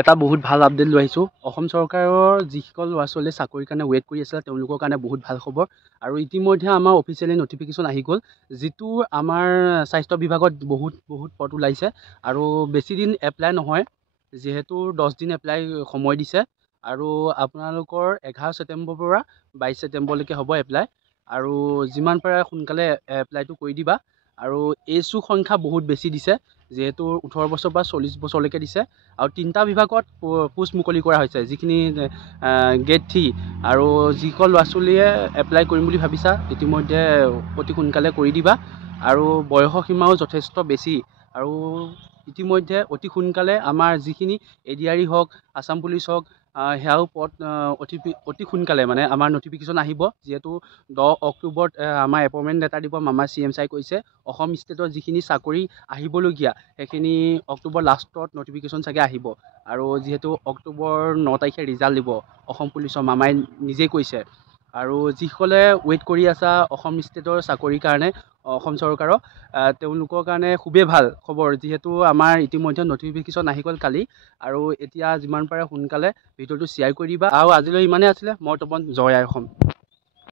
এটা বহুত ভাল আপডেট লৈ আহিছোঁ। অসম চৰকাৰৰ যিসকল ল'ৰা ছোৱালীয়ে চাকৰিৰ কাৰণে ৱেইট কৰি আছিলে তেওঁলোকৰ কাৰণে বহুত ভাল খবৰ। আৰু ইতিমধ্যে আমাৰ অফিচিয়েলি নটিফিকেশ্যন আহি গ'ল, যিটো আমাৰ স্বাস্থ্য বিভাগত বহুত পদ ওলাইছে আৰু বেছি দিন এপ্লাই নহয়, যিহেতু 10 দিন এপ্লাই সময় দিছে। আৰু আপোনালোকৰ 11 ছেপ্টেম্বৰৰ পৰা 22 ছেপ্টেম্বৰলৈকে হ'ব এপ্লাই। আৰু যিমান পাৰে সোনকালে এপ্লাইটো কৰি দিবা। আৰু এইজো সংখ্যা বহুত বেছি দিছে, যিহেতু 18 বছৰৰ পৰা 40 বছৰলৈকে দিছে। আৰু 3টা বিভাগত পোষ্ট মুকলি কৰা হৈছে, যিখিনি গ্ৰেড 3। আৰু যিসকল ল'ৰা ছোৱালীয়ে এপ্লাই কৰিম বুলি ভাবিছা ইতিমধ্যে অতি সোনকালে কৰি দিবা। আৰু বয়সৰ সীমাও যথেষ্ট বেছি। আৰু ইতিমধ্যে অতি সোনকালে আমাৰ যিখিনি ADRE হওক, আছাম পুলিচ হওক, সেয়াও পদ অতি সোনকালে মানে আমাৰ নটিফিকেশ্যন আহিব। যিহেতু 10 অক্টোবৰত আমাৰ এপইণ্টমেণ্ট লেটাৰ দিব, মামা CM ছাৰে কৈছে। অসম ষ্টেটৰ যিখিনি চাকৰি আহিবলগীয়া সেইখিনি অক্টোবৰ লাষ্টত নটিফিকেশ্যন চাগে আহিব। আৰু যিহেতু অক্টোবৰ 9 তাৰিখে ৰিজাল্ট দিব অসম পুলিচৰ, মামাই নিজেই কৈছে। আৰু যিসকলে ৱেইট কৰি আছা অসম ষ্টেটৰ চাকৰিৰ কাৰণে অসম চৰকাৰৰ, তেওঁলোকৰ কাৰণে খুবেই ভাল খবৰ, যিহেতু আমাৰ ইতিমধ্যে নটিফিকেশ্যন আহি গ'ল কালি। আৰু এতিয়া যিমান পাৰে সোনকালে ভিডিঅ'টো শ্বেয়াৰ কৰি দিবা। আৰু আজিলৈ ইমানেই আছিলে। মই তপন, জয় আই অসম।